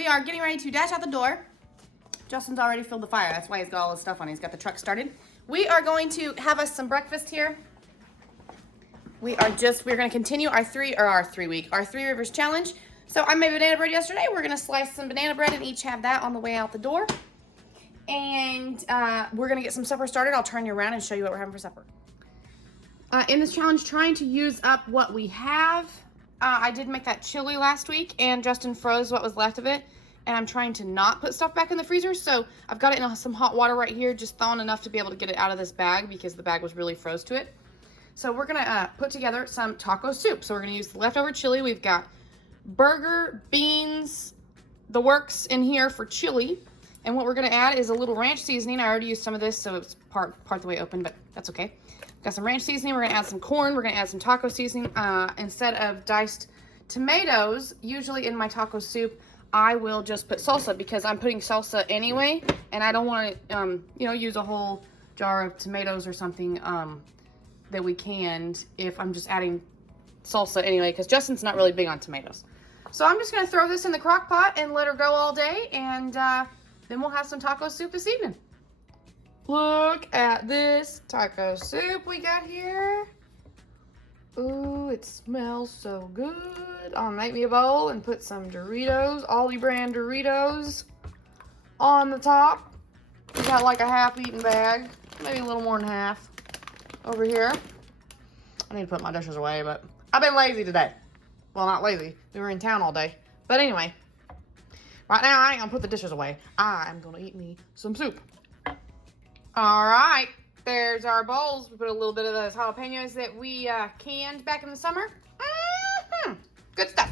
We are getting ready to dash out the door. Justin's already filled the fire. That's why he's got all his stuff on. He's got the truck started. We are going to have us some breakfast here. We're going to continue our three rivers challenge. So I made banana bread yesterday. We're going to slice some banana bread and each have that on the way out the door. And we're going to get some supper started. I'll turn you around and show you what we're having for supper. In this challenge, trying to use up what we have. I did make that chili last week and Justin froze what was left of it. And I'm trying to not put stuff back in the freezer. So I've got it in some hot water right here, just thawing enough to be able to get it out of this bag because the bag was really froze to it. So we're gonna put together some taco soup. So we're gonna use the leftover chili. We've got burger, beans, the works in here for chili. And what we're gonna add is a little ranch seasoning. I already used some of this, so it's part the way open, but that's okay. Got some ranch seasoning. We're gonna add some corn. We're gonna add some taco seasoning. Instead of diced tomatoes, usually in my taco soup, I will just put salsa because I'm putting salsa anyway, and I don't want to, use a whole jar of tomatoes or something that we canned if I'm just adding salsa anyway, because Justin's not really big on tomatoes. So I'm just going to throw this in the crock pot and let her go all day, and then we'll have some taco soup this evening. Look at this taco soup we got here. Ooh, it smells so good. I'll make me a bowl and put some Doritos, Ollie brand Doritos on the top. We got like a half-eaten bag, maybe a little more than half over here. I need to put my dishes away, but I've been lazy today. Well, not lazy. We were in town all day. But anyway, right now I ain't gonna put the dishes away. I'm gonna eat me some soup. All right. There's our bowls. We put a little bit of those jalapeños that we canned back in the summer. Good stuff.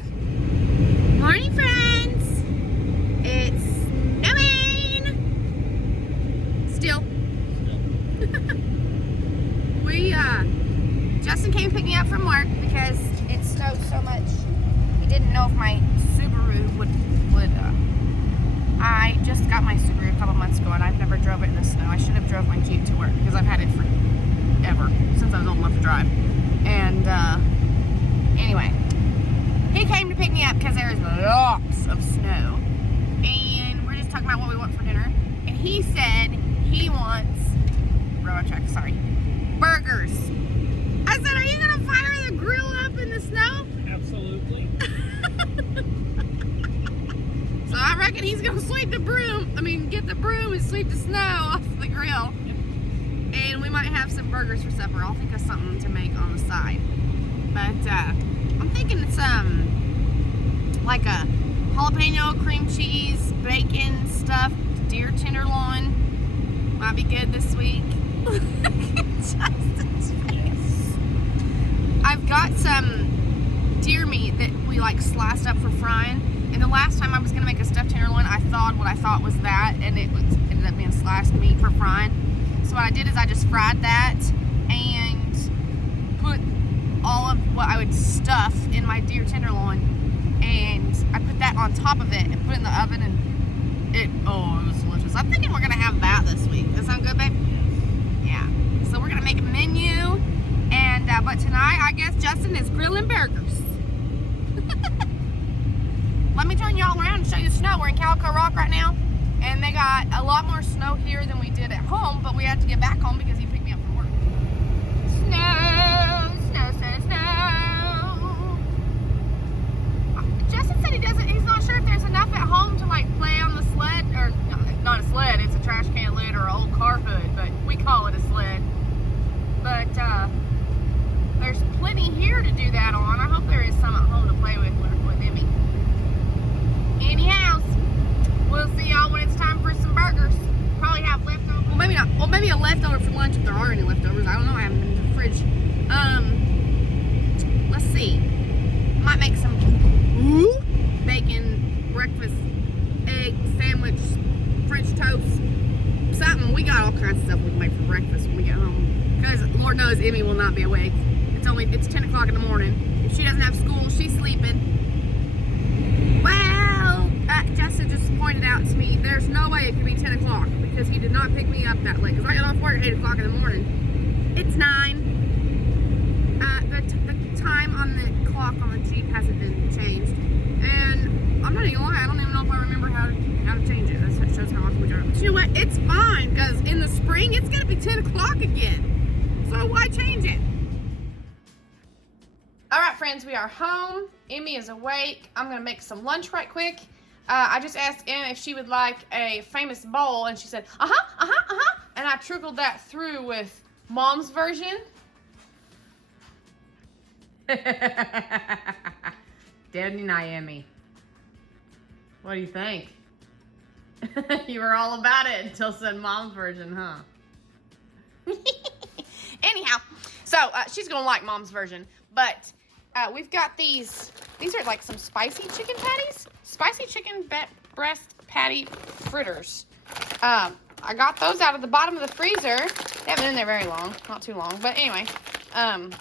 Morning, friends. It's snowing. Still. Justin came to pick me up from work because it snowed so much. He didn't know if my Subaru would I just got my Subaru a couple months ago and I've never drove it in the snow. I should have drove my Jeep to work because I've had it forever, since I was old enough to drive. And anyway, he came to pick me up because there's lots of snow. And we're just talking about what we want for dinner. And he said he wants, burgers. I said, are you going to fire the grill up in the snow? Absolutely. So I reckon he's gonna get the broom and sweep the snow off the grill. And we might have some burgers for supper. I'll think of something to make on the side. But I'm thinking it's like a jalapeno, cream cheese, bacon stuffed deer tenderloin. Might be good this week. Justin's face. I've got some deer meat that we sliced up for frying. And the last time I was going to make a stuffed tenderloin, I thawed what I thought was that, and it ended up being sliced meat for frying. So what I did is I just fried that and put all of what I would stuff in my deer tenderloin, and I put that on top of it and put it in the oven, and it was delicious. I'm thinking we're going to have that this week. Does that sound good, babe? Yeah. So we're going to make a menu, and but tonight I guess Justin is grilling burgers. Let me turn y'all around and show you the snow. We're in Calico Rock right now, and they got a lot more snow here than we did at home, but we had to get back home because he picked me up from work. Snow, snow, snow, snow. Justin said he's not sure if there's enough at home to play on the sled, or not a sled, it's a trash can lid or an old car hood, but we call it a sled. But there's plenty here to do that on. I hope there is some at home to play with Emmy. Anyhow, we'll see y'all when it's time for some burgers. Probably have leftovers. Well, maybe not. Well, maybe a leftover for lunch if there are any leftovers. I don't know. I haven't been to the fridge. Let's see. Might make some bacon, breakfast, egg, sandwich, French toast, something. We got all kinds of stuff we can make for breakfast when we get home. Because Lord knows Emmy will not be awake. It's 10 o'clock in the morning. If she doesn't have school, she's sleeping. Well, Justin just pointed out to me, there's no way it could be 10 o'clock because he did not pick me up that late. Because I got off work at 8 o'clock in the morning. It's 9. The time on the clock on the Jeep hasn't been changed. And I'm not even gonna lie, I don't even know if quite remember how to change it. That shows how often we drive. But you know what? It's fine, because in the spring, it's going to be 10 o'clock again. So why change it? All right, friends, we are home. Emmy is awake. I'm going to make some lunch right quick. I just asked Em if she would like a famous bowl, and she said, and I trickled that through with Mom's version. Didn't I, Emmy? What do you think? You were all about it until said Mom's version, huh? Anyhow, so she's gonna like Mom's version, but we've got these are like some spicy chicken patties, spicy chicken breast patty fritters. I got those out of the bottom of the freezer. They haven't been in there very long, not too long, but anyway,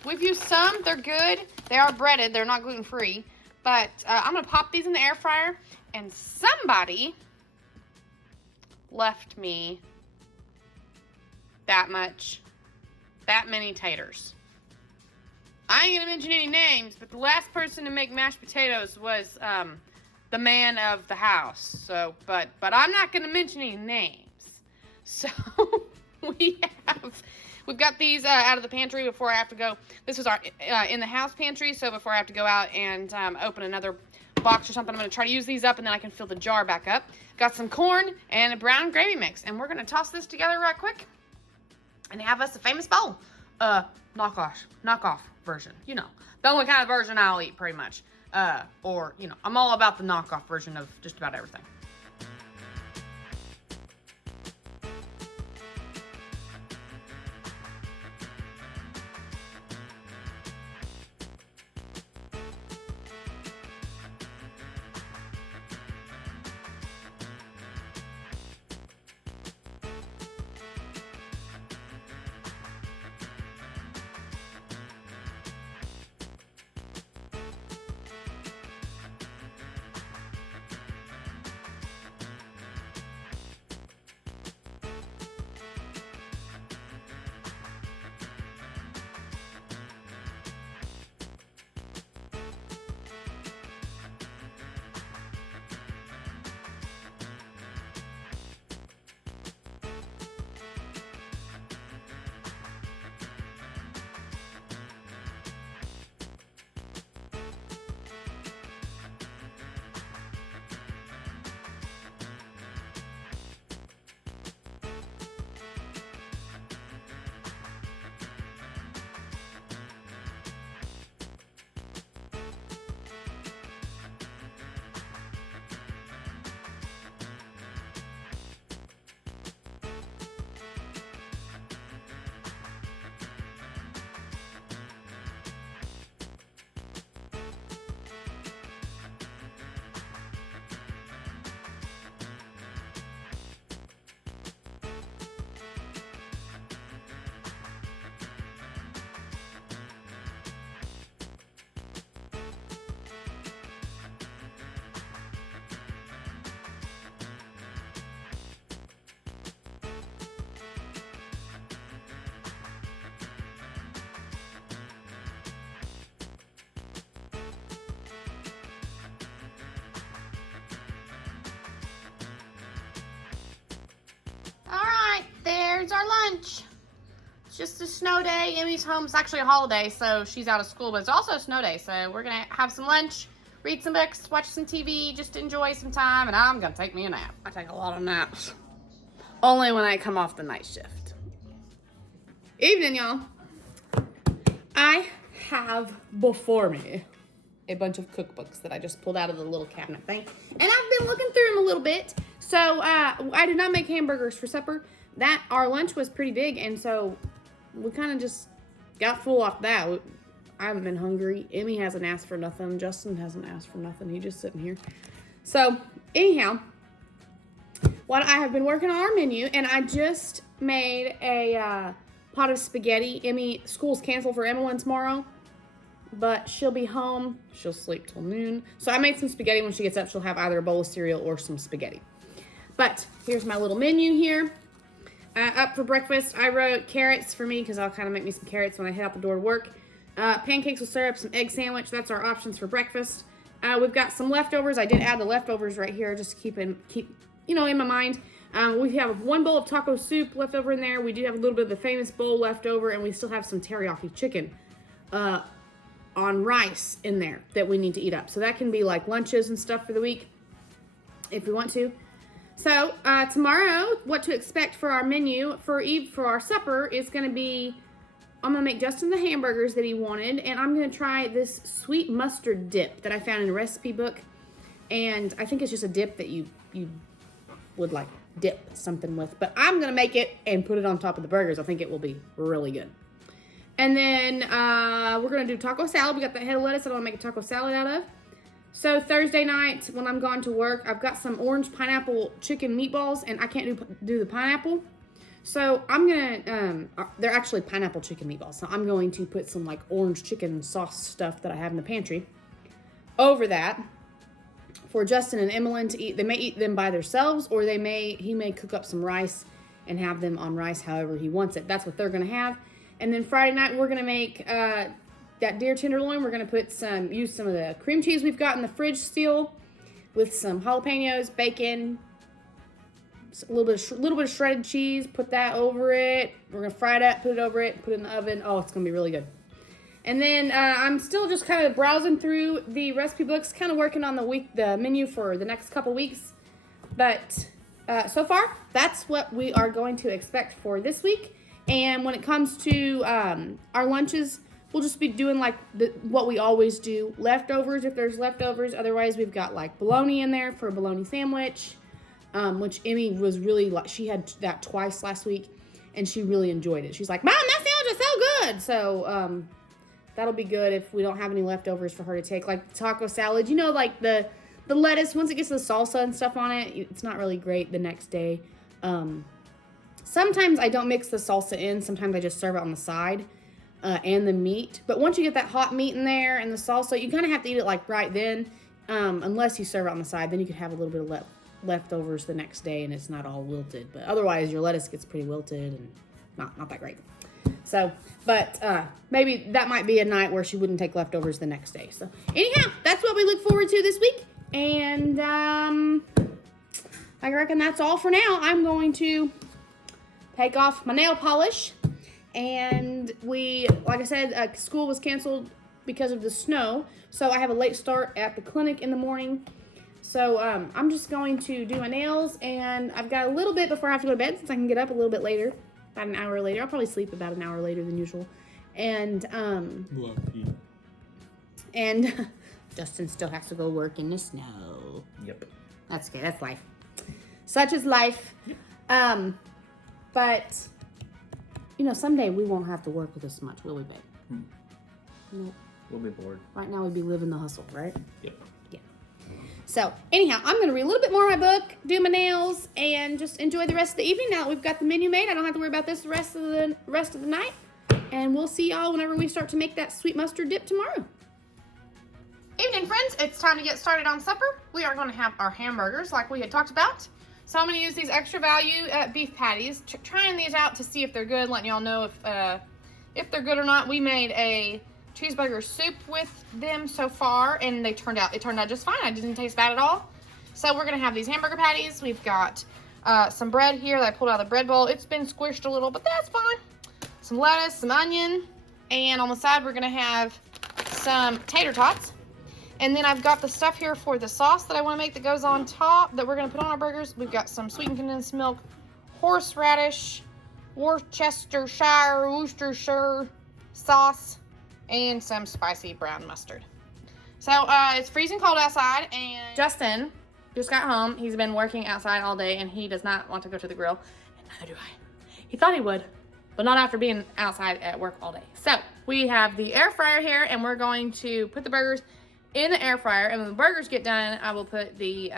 we've used some. They're good. They are breaded. They're not gluten-free, but I'm gonna pop these in the air fryer. And somebody left me that many taters. I ain't gonna mention any names, but the last person to make mashed potatoes was the man of the house. So, but I'm not gonna mention any names. So we've got these out of the pantry before I have to go. This was our in the house pantry, so before I have to go out and open another box or something, I'm gonna try to use these up, and then I can fill the jar back up. Got some corn and a brown gravy mix, and we're gonna toss this together right quick and have us a famous bowl. Knockoff version, you know, the only kind of version I'll eat pretty much. Or, you know, I'm all about the knockoff version of just about everything. There's our lunch. It's just a snow day. Emmy's home. It's actually a holiday, so she's out of school, but it's also a snow day. So we're gonna have some lunch, read some books, watch some TV, just enjoy some time, and I'm gonna take me a nap. I take a lot of naps. Only when I come off the night shift. Evening, y'all. I have before me a bunch of cookbooks that I just pulled out of the little cabinet thing, and I've been looking through them a little bit. So I did not make hamburgers for supper. Our lunch was pretty big, and so we kind of just got full off that. I haven't been hungry. Emmy hasn't asked for nothing. Justin hasn't asked for nothing. He's just sitting here. So anyhow, what I have been working on our menu, and I just made a pot of spaghetti. School's canceled for Emmeline tomorrow, but she'll be home. She'll sleep till noon. So I made some spaghetti. When she gets up, she'll have either a bowl of cereal or some spaghetti. But here's my little menu here. Up for breakfast, I wrote carrots for me because I'll kind of make me some carrots when I head out the door to work. Pancakes with syrup, some egg sandwich. That's our options for breakfast. We've got some leftovers. I did add the leftovers right here, just to keep in my mind. We have 1 bowl of taco soup left over in there. We do have a little bit of the famous bowl left over, and we still have some teriyaki chicken on rice in there that we need to eat up. So that can be like lunches and stuff for the week if we want to. So tomorrow, what to expect for our menu for our supper is going to be, I'm going to make Justin the hamburgers that he wanted, and I'm going to try this sweet mustard dip that I found in a recipe book. And I think it's just a dip that you would like dip something with, but I'm going to make it and put it on top of the burgers. I think it will be really good. And then we're going to do taco salad. We got that head of lettuce that I want to make a taco salad out of. So Thursday night when I'm gone to work, I've got some orange pineapple chicken meatballs, and I can't do the pineapple. So I'm going to, they're actually pineapple chicken meatballs. So I'm going to put some like orange chicken sauce stuff that I have in the pantry over that for Justin and Emmeline to eat. They may eat them by themselves, or he may cook up some rice and have them on rice however he wants it. That's what they're going to have. And then Friday night we're going to make that deer tenderloin. We're going to use some of the cream cheese we've got in the fridge still with some jalapeños, bacon, a little bit of shredded cheese. Put that over it. We're going to fry it up, put it over it, put it in the oven. Oh, it's going to be really good. And then I'm still just kind of browsing through the recipe books, kind of working on the menu for the next couple weeks. But so far, that's what we are going to expect for this week. And when it comes to our lunches, we'll just be doing like what we always do. Leftovers if there's leftovers. Otherwise, we've got like bologna in there for a bologna sandwich, which Emmy was really like, she had that twice last week, and she really enjoyed it. She's like, Mom, that sandwich is so good. So that'll be good if we don't have any leftovers for her to take. Like taco salad, like the lettuce, once it gets the salsa and stuff on it, it's not really great the next day. Sometimes I don't mix the salsa in. Sometimes I just serve it on the side and the meat. But once you get that hot meat in there and the salsa, you kind of have to eat it like right then, unless you serve it on the side. Then you can have a little bit of leftovers the next day and it's not all wilted. But otherwise, your lettuce gets pretty wilted and not that great. So, but maybe that might be a night where she wouldn't take leftovers the next day. So anyhow, that's what we look forward to this week. And I reckon that's all for now. I'm going to take off my nail polish. And like I said, school was canceled because of the snow. So I have a late start at the clinic in the morning. So I'm just going to do my nails. And I've got a little bit before I have to go to bed, since I can get up a little bit later. About an hour later. I'll probably sleep about an hour later than usual. And lucky. And Justin still has to go work in the snow. Yep. That's okay. That's life. Such is life. But someday we won't have to work with this much, will we, babe? Nope. We'll be bored. Right now we'd be living the hustle, right? Yep. Yeah. So anyhow, I'm gonna read a little bit more of my book, do my nails, and just enjoy the rest of the evening. Now that we've got the menu made, I don't have to worry about this the rest of the night. And we'll see y'all whenever we start to make that sweet mustard dip tomorrow. Evening, friends. It's time to get started on supper. We are going to have our hamburgers like we had talked about. So I'm going to use these extra value beef patties, trying these out to see if they're good, letting y'all know if they're good or not. We made a cheeseburger soup with them so far, and it turned out just fine. It didn't taste bad at all. So we're going to have these hamburger patties. We've got some bread here that I pulled out of the bread bowl. It's been squished a little, but that's fine. Some lettuce, some onion, and on the side we're going to have some tater tots. And then I've got the stuff here for the sauce that I want to make that goes on top that we're going to put on our burgers. We've got some sweetened condensed milk, horseradish, Worcestershire sauce, and some spicy brown mustard. So it's freezing cold outside, and Justin just got home. He's been working outside all day, and he does not want to go to the grill, and neither do I. He thought he would, but not after being outside at work all day. So we have the air fryer here, and we're going to put the burgers in the air fryer, and when the burgers get done, I will put the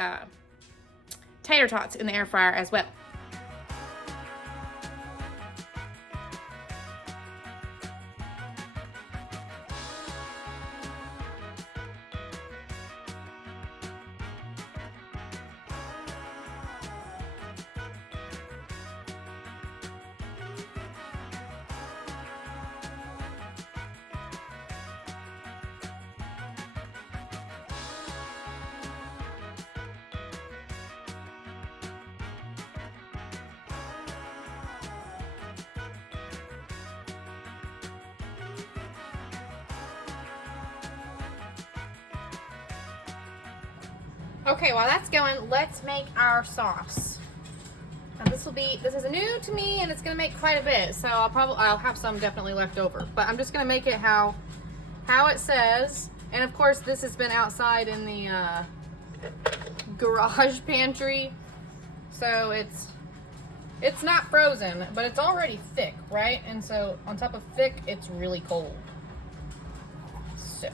tater tots in the air fryer as well. Okay, while that's going, let's make our sauce. Now this is new to me and it's gonna make quite a bit, so I'll have some definitely left over. But I'm just gonna make it how it says. And of course this has been outside in the garage pantry. So it's not frozen, but it's already thick, right? And so on top of thick, it's really cold. So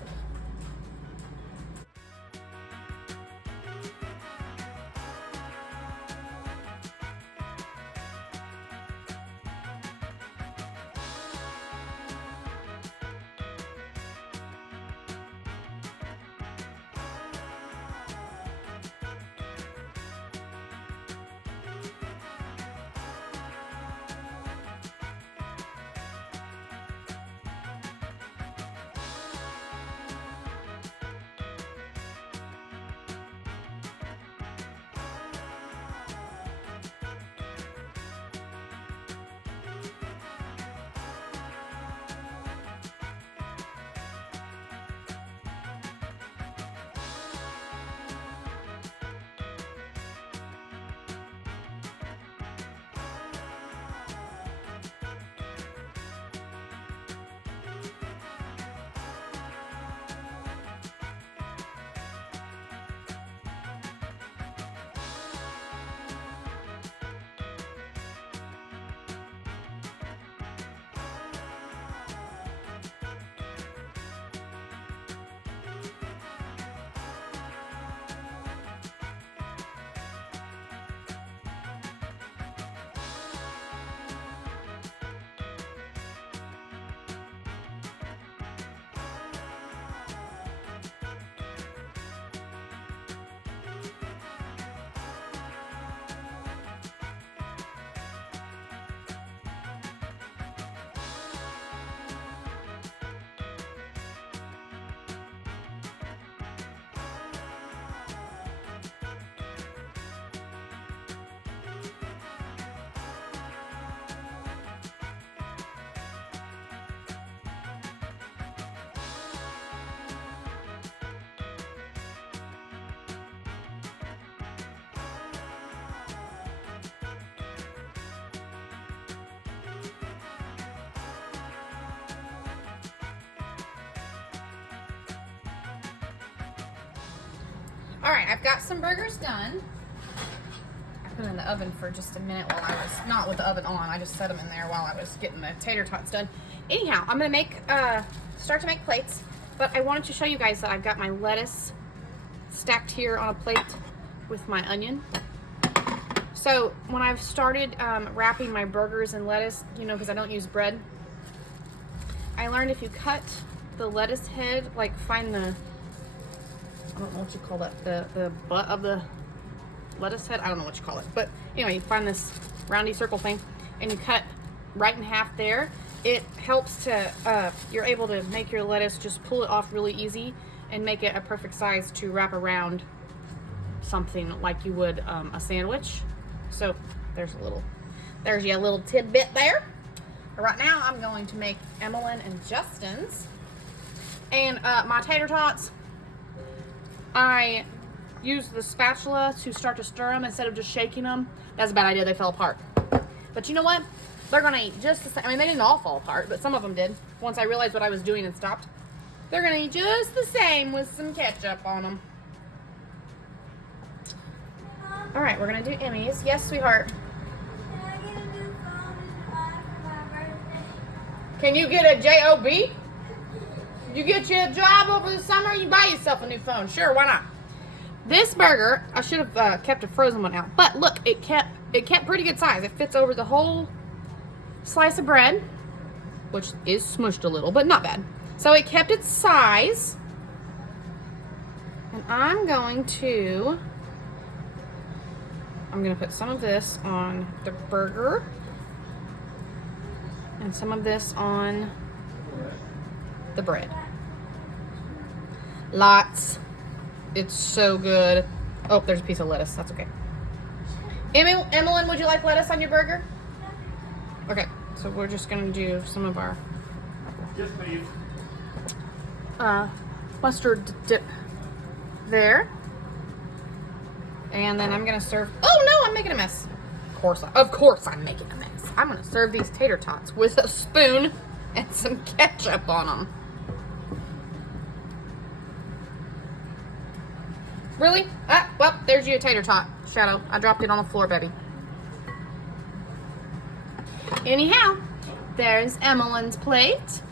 all right, I've got some burgers done. I put them in the oven for just a minute while I was, not with the oven on, I just set them in there while I was getting the tater tots done. Anyhow, I'm gonna start to make plates, but I wanted to show you guys that I've got my lettuce stacked here on a plate with my onion. So when I've started wrapping my burgers in lettuce, you know, because I don't use bread, I learned if you cut the lettuce head, like find the, I don't know what you call that, the butt of the lettuce head, I don't know what you call it, but anyway, you find this roundy circle thing and you cut right in half there. It helps to, you're able to make your lettuce, just pull it off really easy and make it a perfect size to wrap around something like you would a sandwich. So there's your little tidbit there. Right now I'm going to make Emmeline and Justin's. And my tater tots, I used the spatula to start to stir them instead of just shaking them. That's a bad idea, they fell apart. But you know what? They're gonna eat just the same. I mean, they didn't all fall apart, but some of them did. Once I realized what I was doing and stopped. They're gonna eat just the same with some ketchup on them. All right, we're gonna do Emmy's. Yes, sweetheart. Can I get a new phone and buy for my birthday? Can you get a job? You get you a job over the summer, you buy yourself a new phone. Sure, why not? This burger, I should have kept a frozen one out, but look, it kept pretty good size. It fits over the whole slice of bread, which is smushed a little, but not bad. So it kept its size, and I'm gonna put some of this on the burger and some of this on the bread. Lots. It's so good. Oh, there's a piece of lettuce. That's okay. Emmeline, would you like lettuce on your burger? Okay, so we're just gonna do some of our mustard dip there. And then I'm gonna serve, oh no, I'm making a mess. Of course I'm making a mess. I'm gonna serve these tater tots with a spoon and some ketchup on them. Really? Ah, well, there's your tater tot, Shadow. I dropped it on the floor, baby. Anyhow, there's Emmeline's plate.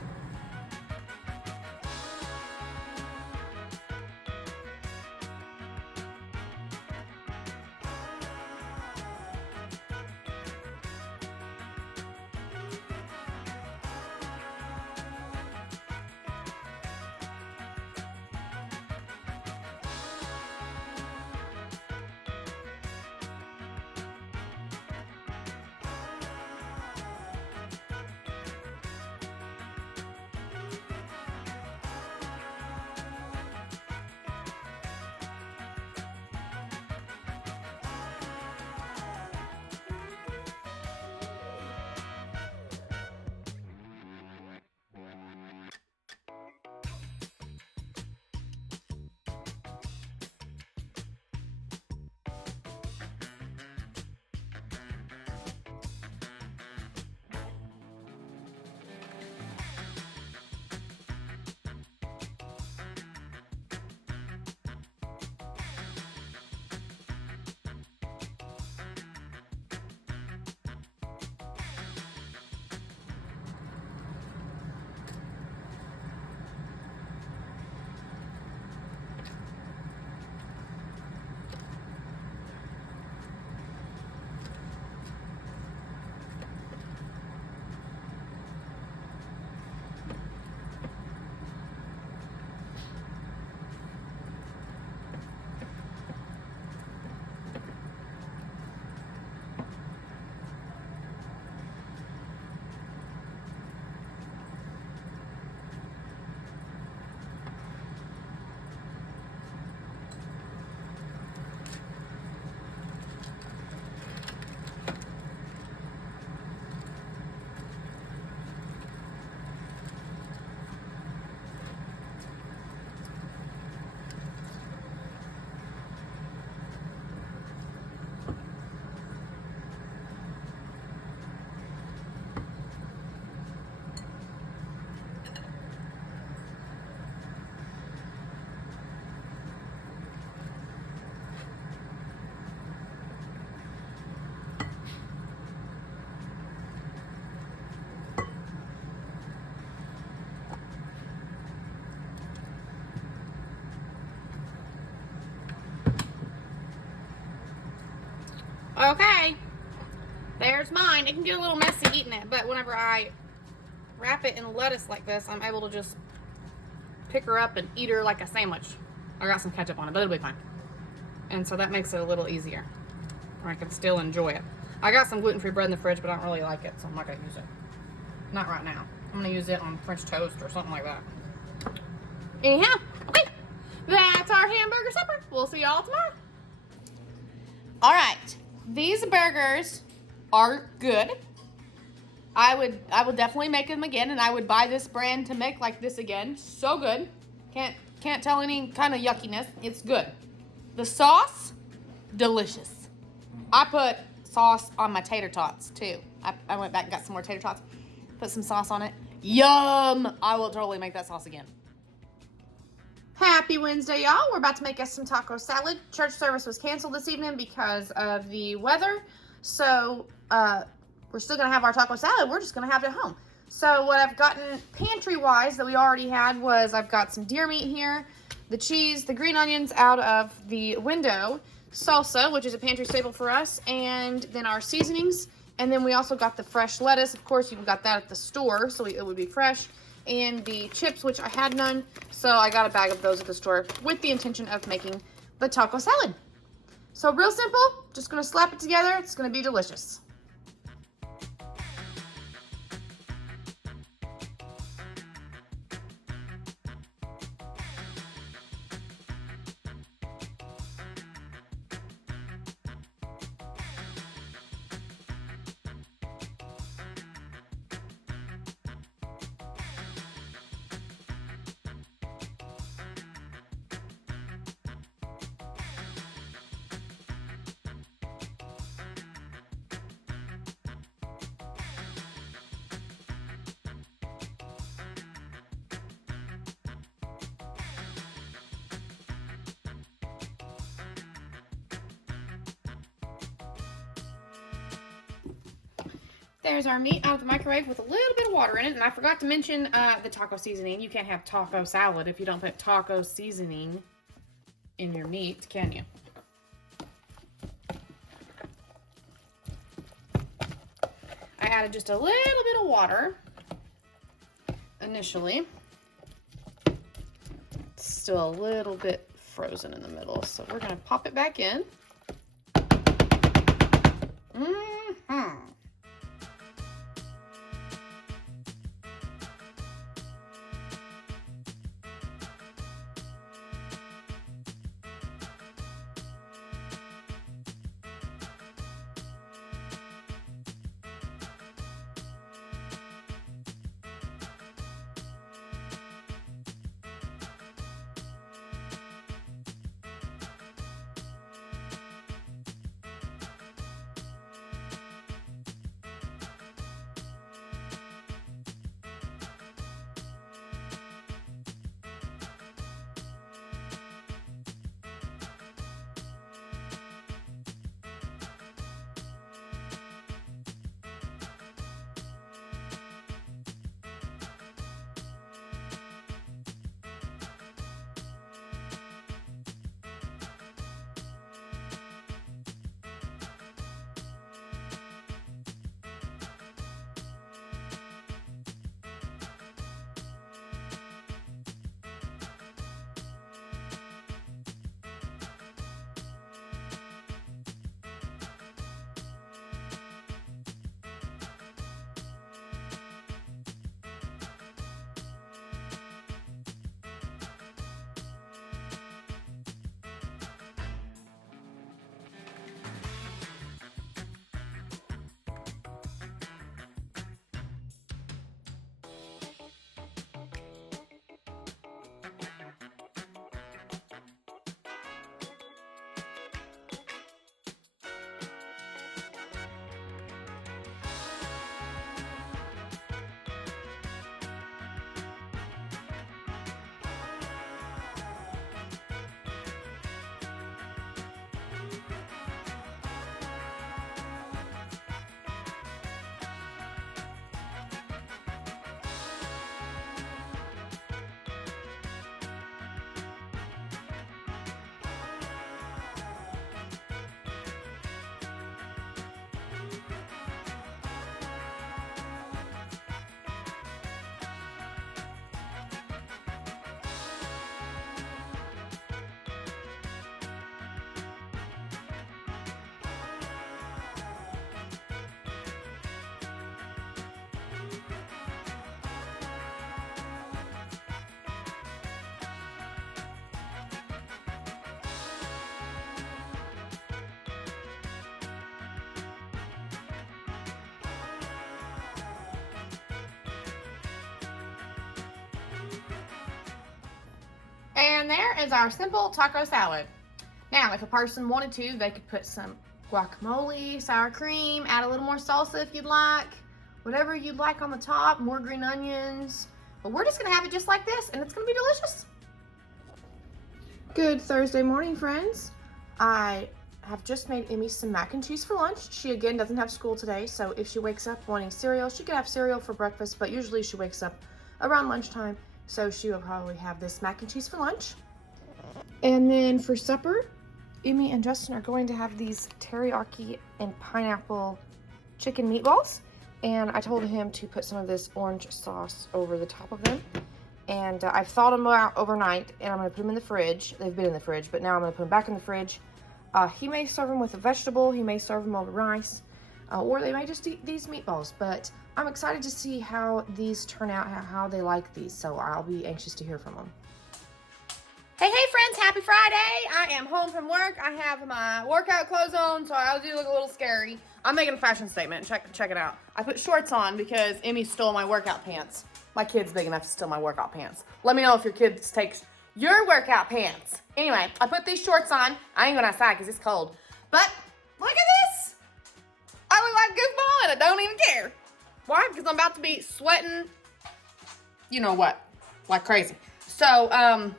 Okay, there's mine. It can get a little messy eating it, but whenever I wrap it in lettuce like this, I'm able to just pick her up and eat her like a sandwich. I got some ketchup on it, but it'll be fine. And so that makes it a little easier. I can still enjoy it. I got some gluten-free bread in the fridge, but I don't really like it, so I'm not gonna use it. Not right now. I'm gonna use it on French toast or something like that. Anyhow, okay, that's our hamburger supper. We'll see y'all tomorrow. All right. These burgers are good. I would definitely make them again, and I would buy this brand to make like this again. So good. Can't tell any kind of yuckiness. It's good. The sauce, delicious. I put sauce on my tater tots too. I went back and got some more tater tots. Put some sauce on it. Yum! I will totally make that sauce again. Happy Wednesday, y'all. We're about to make us some taco salad. Church service was canceled this evening because of the weather. So, we're still going to have our taco salad. We're just going to have it at home. So, what I've gotten pantry-wise that we already had was I've got some deer meat here, the cheese, the green onions out of the window, salsa, which is a pantry staple for us, and then our seasonings. And then we also got the fresh lettuce. Of course, you got that at the store, so it would be fresh. And the chips, which I had none, so I got a bag of those at the store with the intention of making the taco salad. So real simple, just gonna slap it together. It's gonna be delicious. There's our meat out of the microwave with a little bit of water in it. And I forgot to mention the taco seasoning. You can't have taco salad if you don't put taco seasoning in your meat, can you? I added just a little bit of water initially. It's still a little bit frozen in the middle, so we're gonna pop it back in. And there is our simple taco salad. Now, if a person wanted to, they could put some guacamole, sour cream, add a little more salsa if you'd like, whatever you'd like on the top, more green onions. But we're just gonna have it just like this, and it's gonna be delicious. Good Thursday morning, friends. I have just made Emmy some mac and cheese for lunch. She, again, doesn't have school today, so if she wakes up wanting cereal, she could have cereal for breakfast, but usually she wakes up around lunchtime, so she will probably have this mac and cheese for lunch. And then for supper, Emmy and Justin are going to have these teriyaki and pineapple chicken meatballs. And I told him to put some of this orange sauce over the top of them. And I've thawed them out overnight, and I'm going to put them in the fridge. They've been in the fridge, but now I'm going to put them back in the fridge. He may serve them with a vegetable. He may serve them over rice. Or they may just eat these meatballs. But I'm excited to see how these turn out, how they like these. So I'll be anxious to hear from them. Hey, friends, happy Friday. I am home from work. I have my workout clothes on, so I do look a little scary. I'm making a fashion statement. Check it out. I put shorts on because Emmy stole my workout pants. My kid's big enough to steal my workout pants. Let me know if your kid takes your workout pants. Anyway, I put these shorts on. I ain't going outside because it's cold. But look at this. I look like Goofball and I don't even care. Why? Because I'm about to be sweating, you know what, like crazy. So,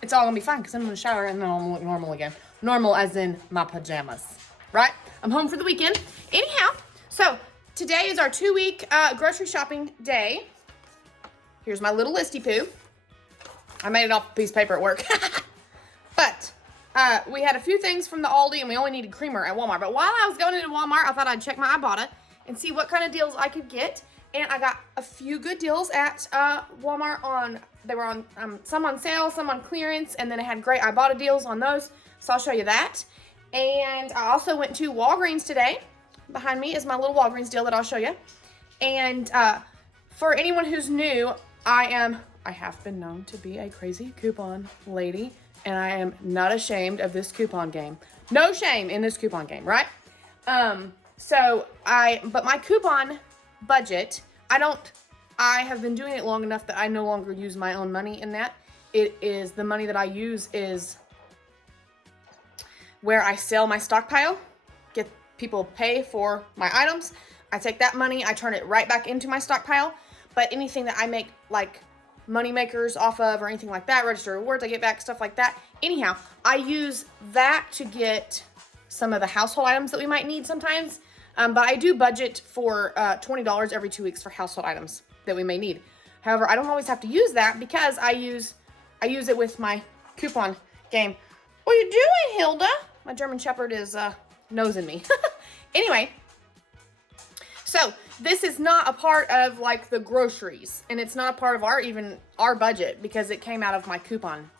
it's all gonna be fine because I'm gonna shower and then I'll look normal again. Normal as in my pajamas, right? I'm home for the weekend. Anyhow, so today is our 2-week grocery shopping day. Here's my little listy poo. I made it off a piece of paper at work. But we had a few things from the Aldi, and we only needed creamer at Walmart. But while I was going into Walmart, I thought I'd check my Ibotta and see what kind of deals I could get. And I got a few good deals at Walmart. They were on some on sale, some on clearance, and then it had great Ibotta deals on those. So I'll show you that. And I also went to Walgreens today. Behind me is my little Walgreens deal that I'll show you. And for anyone who's new, I have been known to be a crazy coupon lady, and I am not ashamed of this coupon game. No shame in this coupon game, right? But my coupon budget, I have been doing it long enough that I no longer use my own money in that. The money that I use is where I sell my stockpile, get people pay for my items. I take that money, I turn it right back into my stockpile. But anything that I make, like money makers off of or anything like that, register rewards, I get back, stuff like that. Anyhow, I use that to get some of the household items that we might need sometimes. But I do budget for $20 every 2 weeks for household items that we may need. However, I don't always have to use that because I use it with my coupon game. What are you doing, Hilda? My German Shepherd is nosing me. Anyway, so this is not a part of like the groceries, and it's not a part of our budget because it came out of my coupon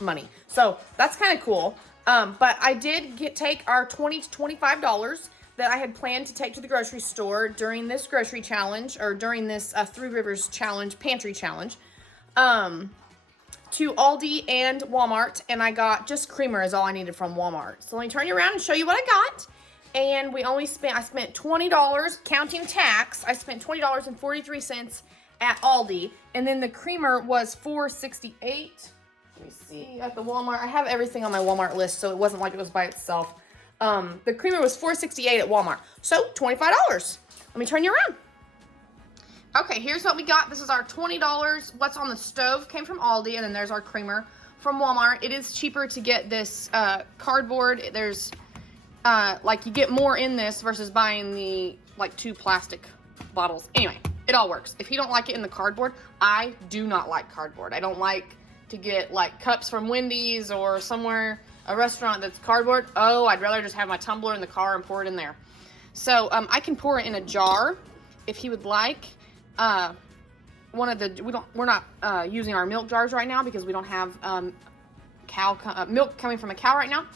money. So that's kind of cool. But I did take our $20 to $25 that I had planned to take to the grocery store during this grocery challenge, or during this Three Rivers challenge, Pantry challenge, to Aldi and Walmart, and I got just creamer is all I needed from Walmart. So let me turn you around and show you what I got. And I spent $20 counting tax. I spent $20.43 at Aldi, and then the creamer was $4.68. Let me see at the Walmart. I have everything on my Walmart list, so it wasn't like it was by itself. The creamer was $4.68 at Walmart, so $25. Let me turn you around. Okay, here's what we got. This is our $20. What's on the stove came from Aldi, and then there's our creamer from Walmart. It is cheaper to get this cardboard. There's you get more in this versus buying the 2 plastic bottles. Anyway, it all works. If you don't like it in the cardboard, I do not like cardboard. I don't like to get cups from Wendy's or somewhere, a restaurant that's cardboard. Oh, I'd rather just have my tumbler in the car and pour it in there. So I can pour it in a jar if you would like. We're not using our milk jars right now because we don't have milk coming from a cow right now.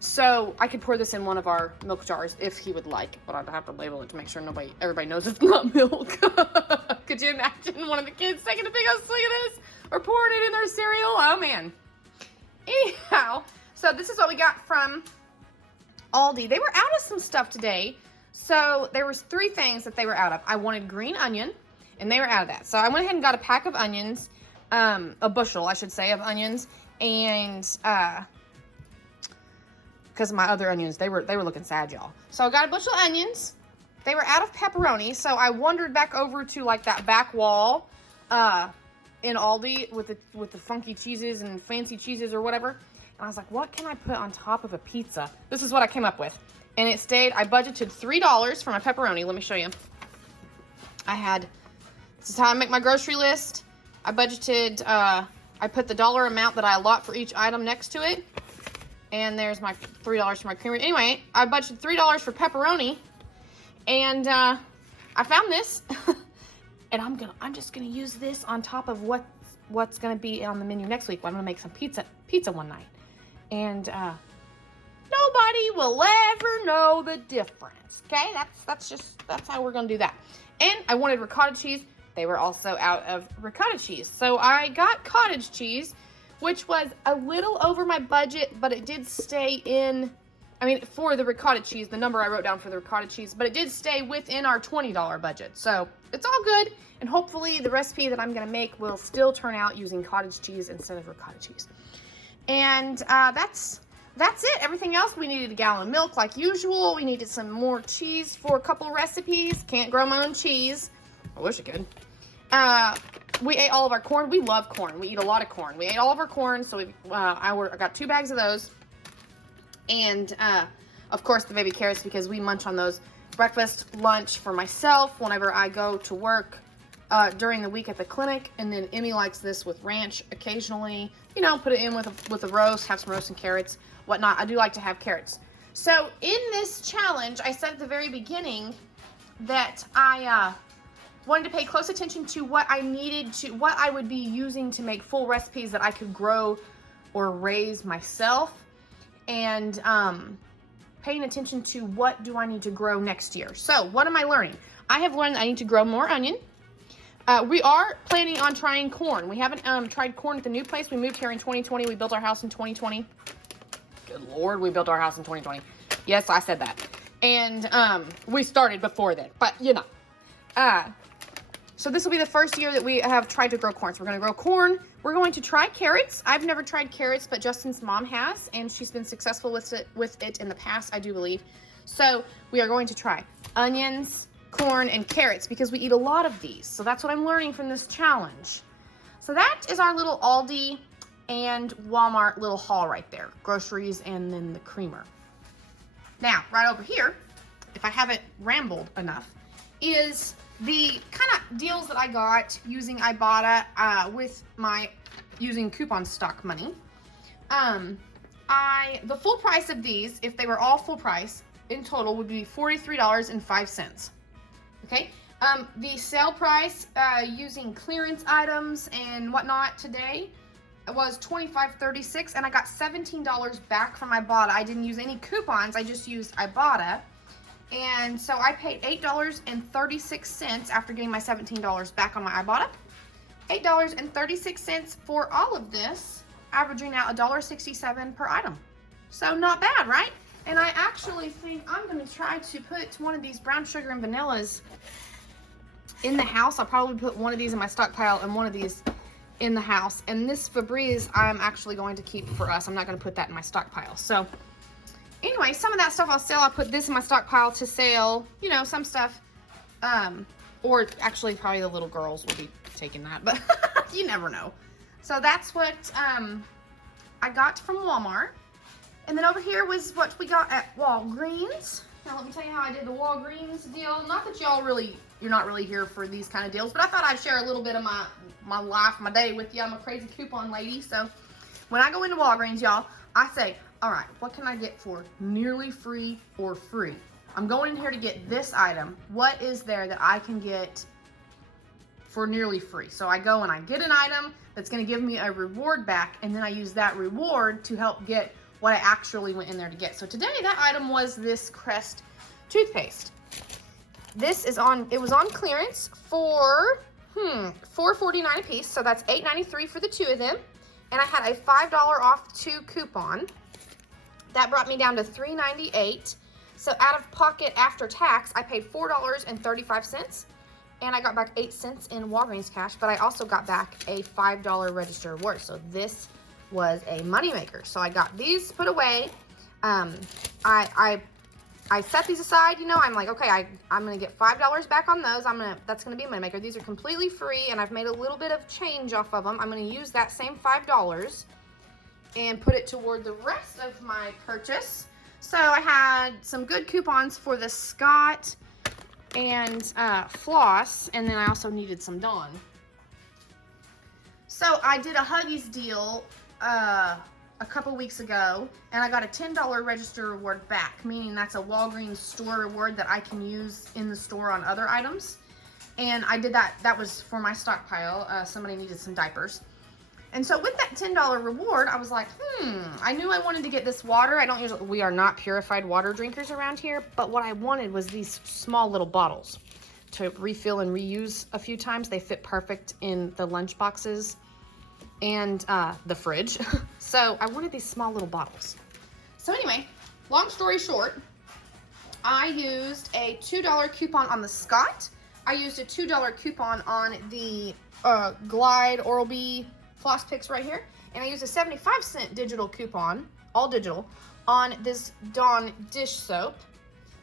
So I could pour this in one of our milk jars if he would like, but I'd have to label it to make sure everybody knows it's not milk. Could you imagine one of the kids taking a big old swig of this or pouring it in their cereal? Oh man. Anyhow, so this is what we got from Aldi. They were out of some stuff today. So there was 3 things that they were out of. I wanted green onion, and they were out of that. So I went ahead and got a pack of onions, a bushel, I should say, of onions, and because of my other onions, they were looking sad, y'all. So I got a bushel of onions. They were out of pepperoni, so I wandered back over to that back wall in Aldi with the funky cheeses and fancy cheeses or whatever. And I was like, what can I put on top of a pizza? This is what I came up with. And I budgeted $3 for my pepperoni. Let me show you. This is how I make my grocery list. I budgeted, I put the dollar amount that I allot for each item next to it. And there's my $3 for my creamer. Anyway, I budgeted $3 for pepperoni. And I found this. And I'm just gonna use this on top of what's gonna be on the menu next week. I'm gonna make some pizza one night. And nobody will ever know the difference. Okay? That's how we're gonna do that. And I wanted ricotta cheese. They were also out of ricotta cheese. So I got cottage cheese, which was a little over my budget, but it did stay for the ricotta cheese, the number I wrote down for the ricotta cheese, but it did stay within our $20 budget. So it's all good. And hopefully the recipe that I'm gonna make will still turn out using cottage cheese instead of ricotta cheese. And that's it. Everything else, we needed a gallon of milk like usual. We needed some more cheese for a couple recipes. Can't grow my own cheese. I wish I could. We ate all of our corn. We love corn. We eat a lot of corn. We ate all of our corn, so I got 2 bags of those. And, of course, the baby carrots, because we munch on those breakfast, lunch for myself whenever I go to work during the week at the clinic. And then Emmy likes this with ranch occasionally. You know, put it in with a roast, have some roast and carrots, whatnot. I do like to have carrots. So in this challenge, I said at the very beginning that I wanted to pay close attention to what I would be using to make full recipes that I could grow or raise myself, and paying attention to what do I need to grow next year. So what am I learning? I have learned that I need to grow more onion. We are planning on trying corn. We haven't tried corn at the new place. We moved here in 2020. We built our house in 2020. Good Lord, we built our house in 2020. Yes, I said that. And we started before then, but you know. So this will be the first year that we have tried to grow corn. So we're going to grow corn. We're going to try carrots. I've never tried carrots, but Justin's mom has, and she's been successful with it in the past, I do believe. So we are going to try onions, corn, and carrots because we eat a lot of these. So that's what I'm learning from this challenge. So that is our little Aldi and Walmart little haul right there. Groceries and then the creamer. Now, right over here, if I haven't rambled enough, is the kind of deals that I got using Ibotta using coupon stock money. The full price of these, if they were all full price, in total would be $43.05. Okay, the sale price using clearance items and whatnot today was $25.36, and I got $17 back from Ibotta. I didn't use any coupons, I just used Ibotta. And so I paid $8.36 after getting my $17 back on my Ibotta. $8.36 for all of this, averaging out $1.67 per item. So not bad, right? And I actually think I'm going to try to put one of these brown sugar and vanillas in the house. I'll probably put one of these in my stockpile and one of these in the house. And this Febreze I'm actually going to keep for us. I'm not going to put that in my stockpile. So anyway, some of that stuff I'll sell. I'll put this in my stockpile to sell, you know, some stuff. Or actually probably the little girls will be taking that, but you never know. So that's what I got from Walmart. And then over here was what we got at Walgreens. Now let me tell you how I did the Walgreens deal. Not that you're not really here for these kind of deals, but I thought I'd share a little bit of my life, my day with you. I'm a crazy coupon lady. So when I go into Walgreens, y'all, I say, all right, what can I get for nearly free or free? I'm going in here to get this item. What is there that I can get for nearly free? So I go and I get an item that's going to give me a reward back, and then I use that reward to help get what I actually went in there to get. So today that item was this Crest toothpaste. It was on clearance for $4.49 a piece, so that's $8.93 for the two of them. And I had a $5 off 2 coupon. That brought me down to $3.98. So out of pocket after tax, I paid $4.35, and I got back 8 cents in Walgreens cash, but I also got back a $5 register reward. So this was a moneymaker. So I got these put away. I set these aside, you know, I'm like, okay, I'm gonna get $5 back on those. That's gonna be a moneymaker. These are completely free, and I've made a little bit of change off of them. I'm gonna use that same $5 and put it toward the rest of my purchase. So I had some good coupons for the Scott and floss, and then I also needed some Dawn. So I did a Huggies deal a couple weeks ago, and I got a $10 register reward back, meaning that's a Walgreens store reward that I can use in the store on other items. And I did that. That was for my stockpile. Somebody needed some diapers. And so with that $10 reward, I was like, I knew I wanted to get this water. We are not purified water drinkers around here, but what I wanted was these small little bottles to refill and reuse a few times. They fit perfect in the lunch boxes and the fridge. So I wanted these small little bottles. So anyway, long story short, I used a $2 coupon on the Scott. I used a $2 coupon on the Glide Oral-B floss picks right here. And I used a 75-cent digital coupon, all digital, on this Dawn dish soap.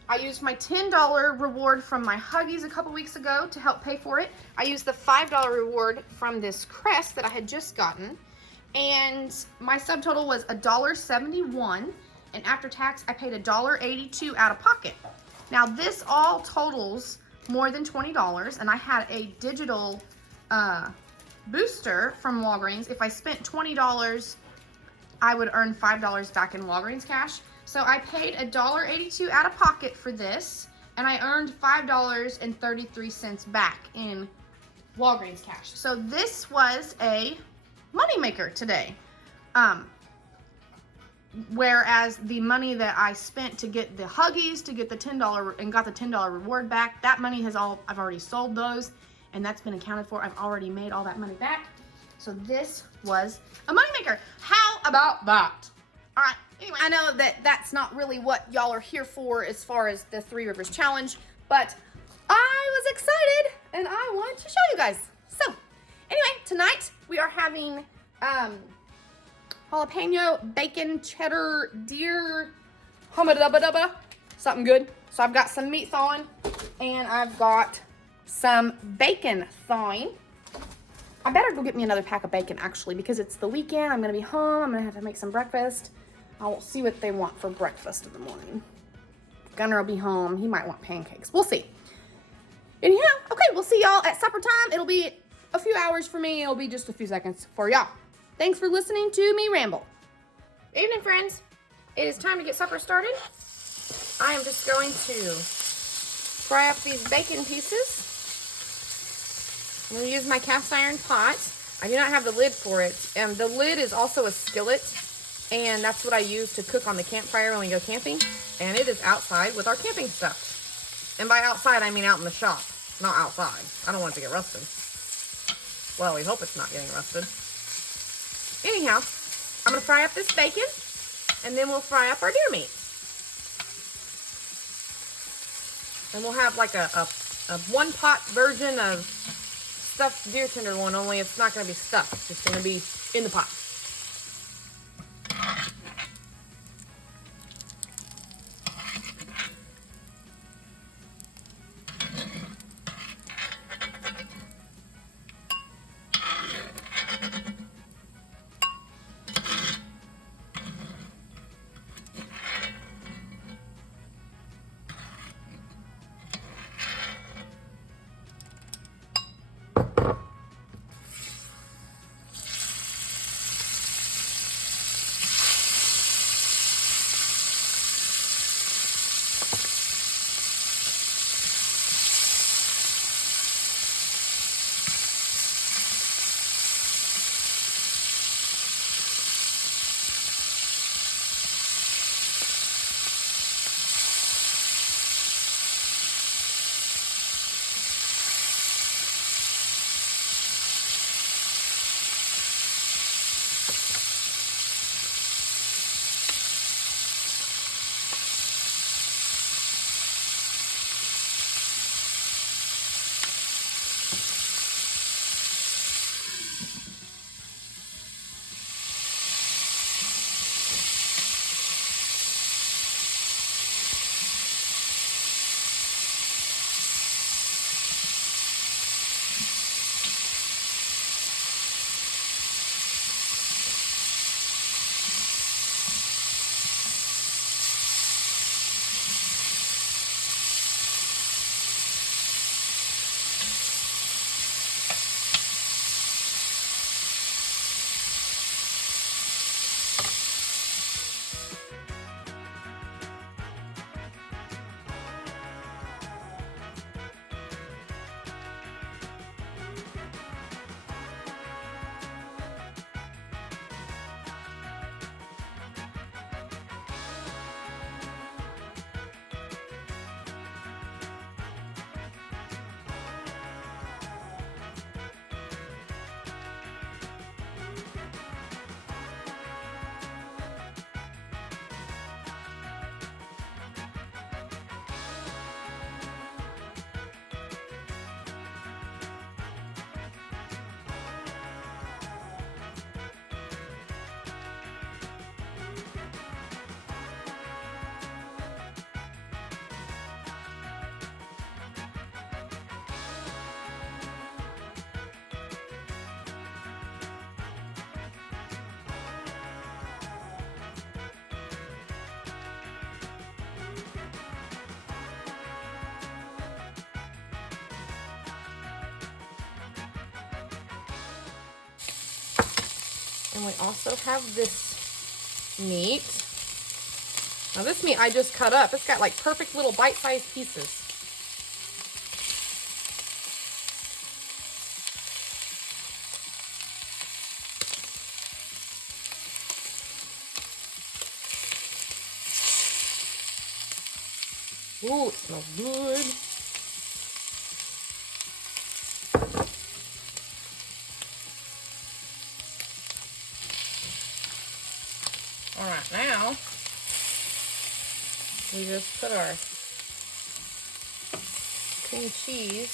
I used my $10 reward from my Huggies a couple weeks ago to help pay for it. I used the $5 reward from this Crest that I had just gotten. And my subtotal was $1.71. And after tax, I paid $1.82 out of pocket. Now this all totals more than $20, and I had a digital booster from Walgreens. If I spent $20, I would earn $5 back in Walgreens cash. So I paid $1.82 out of pocket for this, and I earned $5.33 back in Walgreens cash. So this was a moneymaker today. Whereas the money that I spent to get the Huggies, to get the $10 and got the $10 reward back, that money has I've already sold those, and that's been accounted for. I've already made all that money back. So this was a moneymaker. How about that? All right, anyway, I know that that's not really what y'all are here for as far as the Three Rivers Challenge, but I was excited and I wanted to show you guys. So anyway, tonight we are having jalapeno, bacon, cheddar, deer, humma-dubba-dubba, something good. So I've got some meat thawing, and I've got some bacon thawing. I better go get me another pack of bacon, actually, because it's the weekend. I'm going to be home. I'm going to have to make some breakfast. I'll see what they want for breakfast in the morning. Gunner will be home. He might want pancakes. We'll see. And yeah, okay, we'll see y'all at supper time. It'll be a few hours for me. It'll be just a few seconds for y'all. Thanks for listening to me ramble. Evening, friends. It is time to get supper started. I am just going to fry up these bacon pieces. I'm going to use my cast iron pot. I do not have the lid for it. The lid is also a skillet, and that's what I use to cook on the campfire when we go camping. And it is outside with our camping stuff. And by outside, I mean out in the shop, not outside. I don't want it to get rusted. Well, we hope it's not getting rusted. Anyhow, I'm going to fry up this bacon, and then we'll fry up our deer meat. And we'll have like a one-pot version of stuffed deer tenderloin, only it's not going to be stuffed. It's just going to be in the pot. And we also have this meat. Now this meat I just cut up. It's got like perfect little bite-sized pieces. Ooh, it smells good. All right, now we just put our cream cheese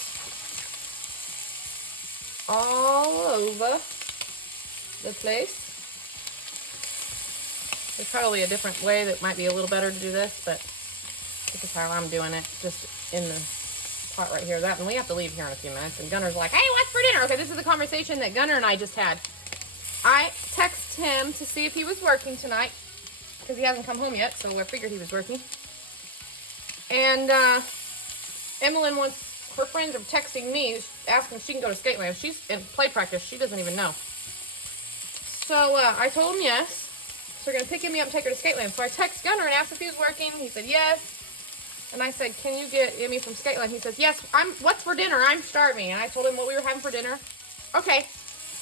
all over the place. There's probably a different way that might be a little better to do this, but this is how I'm doing it, just in the pot right here. That, and we have to leave here in a few minutes. And Gunner's like, hey, what's for dinner? Okay, this is the conversation that Gunner and I just had. I texted him to see if he was working tonight, because he hasn't come home yet, so I figured he was working. And Emmeline wants, her friends are texting me, asking if she can go to Skateland. She's in play practice. She doesn't even know. So I told him yes. So they're going to pick me up and take her to Skateland. So I texted Gunner and asked if he was working. He said yes. And I said, can you get Emmy from Skateland? He says, yes, what's for dinner? I'm starving. And I told him what we were having for dinner. Okay,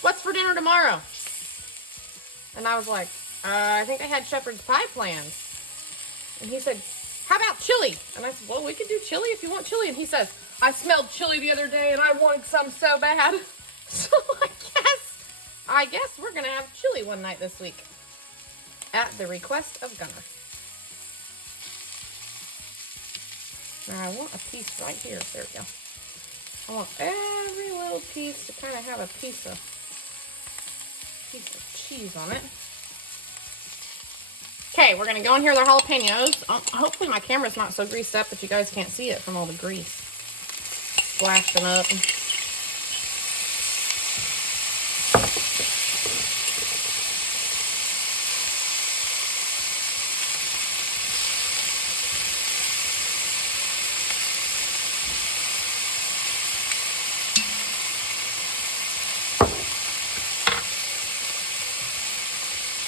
what's for dinner tomorrow? And I was like, I think I had shepherd's pie planned. And he said, how about chili? And I said, well, we could do chili if you want chili. And he says, I smelled chili the other day and I wanted some so bad. So I guess we're going to have chili one night this week at the request of Gunner. Now I want a piece right here. There we go. I want every little piece to kind of have a piece of cheese on it. Okay, we're going to go in here with our jalapenos. Hopefully my camera's not so greased up that you guys can't see it from all the grease splashing up.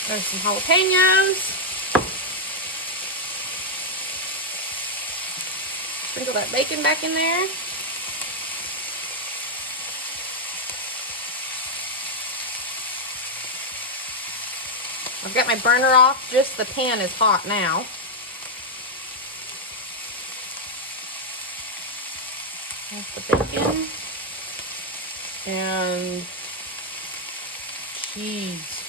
There's some jalapenos. Sprinkle that bacon back in there. I've got my burner off, just the pan is hot now. That's the bacon. And cheese.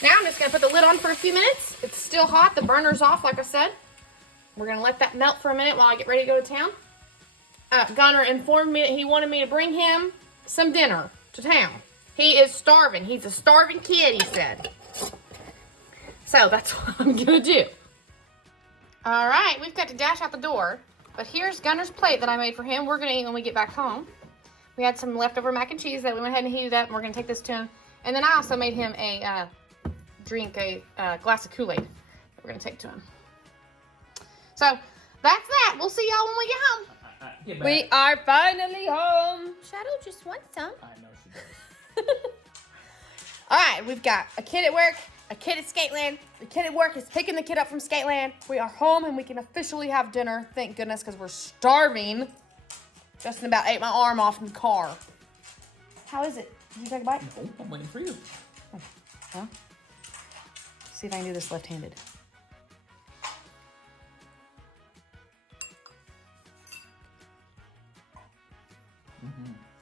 Now I'm just going to put the lid on for a few minutes. It's still hot. The burner's off, like I said. We're going to let that melt for a minute while I get ready to go to town. Gunner informed me that he wanted me to bring him some dinner to town. He is starving. He's a starving kid, he said. So that's what I'm going to do. All right, we've got to dash out the door. But here's Gunner's plate that I made for him. We're going to eat when we get back home. We had some leftover mac and cheese that we went ahead and heated up, and we're going to take this to him. And then I also made him a glass of Kool-Aid that we're going to take to him. So that's that. We'll see y'all when we get home. We are finally home. Shadow just wants some. I know she does. All right, we've got a kid at work, a kid at Skateland. The kid at work is picking the kid up from Skateland. We are home and we can officially have dinner. Thank goodness, because we're starving. Justin about ate my arm off in the car. How is it? Did you take a bite? No, I'm waiting for you. Oh. Huh? See if I can do this left-handed.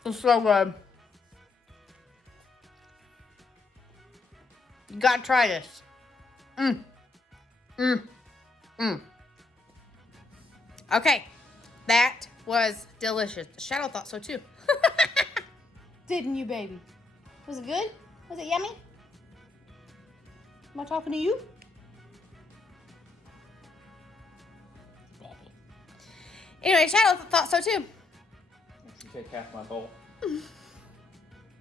It's so good. You gotta try this. Okay, that was delicious. Shadow thought so too. Didn't you, baby? Was it good? Was it yummy? Am I talking to you? Baby. Anyway, Shadow thought so too. You take half my bowl.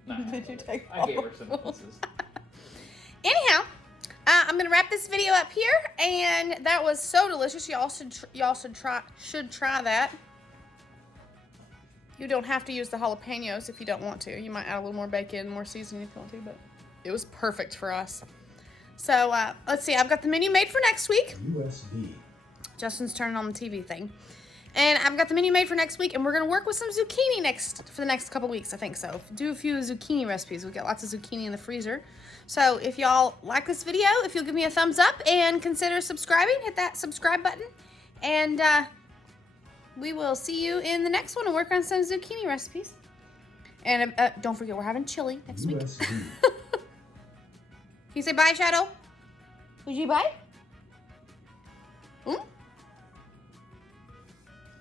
Nah, Did you take I gave her all some of pieces. Anyhow, I'm gonna wrap this video up here, and that was so delicious. Y'all should try that. You don't have to use the jalapenos if you don't want to. You might add a little more bacon, more seasoning if you want to, but it was perfect for us. So let's see. I've got the menu made for next week. USB. Justin's turning on the TV thing. And I've got the menu made for next week, and we're gonna work with some zucchini for the next couple weeks, I think so. Do a few zucchini recipes. We've got lots of zucchini in the freezer. So if y'all like this video, if you'll give me a thumbs up and consider subscribing, hit that subscribe button. And we will see you in the next one and work on some zucchini recipes. And don't forget, we're having chili next week. USB. Can you say bye, Shadow? Would you bye? Hmm?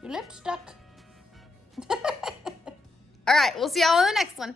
Your lip's stuck. All right, we'll see y'all in the next one.